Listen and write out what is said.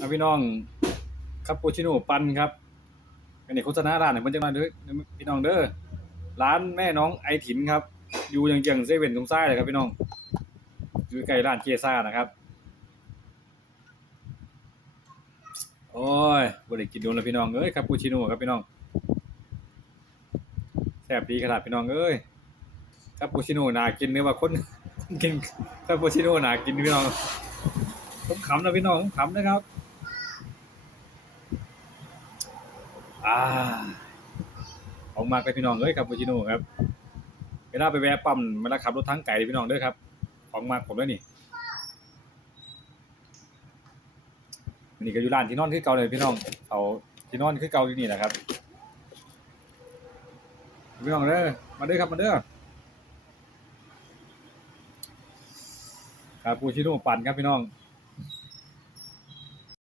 นะพี่น้องคาปูชิโน่ปันครับอันนี้โฆษณาร้านให้เพิ่นจังหน่อยเด้อพี่น้องเด้อร้านแม่น้องไอถิ่นครับ อยู่ยังเจียงเซเว่นตรงซ้ายเลยครับพี่น้องอยู่ใกล้ร้านเจซ่านะครับ โอ้ยบ่ได้กินโดนแล้วพี่น้องเอ้ยคาปูชิโน่ครับพี่น้องแซ่บดีขนาดพี่น้องเอ้ยคาปูชิโน่น่ากินเนื้อว่าคนคนกินคาปูชิโน่น่ากินพี่น้องผมขำนะพี่น้องผมขำนะครับ อ่าของมากเลยพี่น้องเอ้ยคาปูชิโน่ครับเวลาไปแวะปั๊มเวลาขับรถทางไกลพี่น้องเด้อครับ ของมากผมแล้วนี่นนี้ก็อยู่ร้านที่นอนคือเก่าเลยพี่น้องเอาที่นอนคือเก่าอยู่นี่แหละครับพี่น้องเด้อมาเด้อครับมาเด้อคาปูชิโน่ปั่นครับพี่น้อง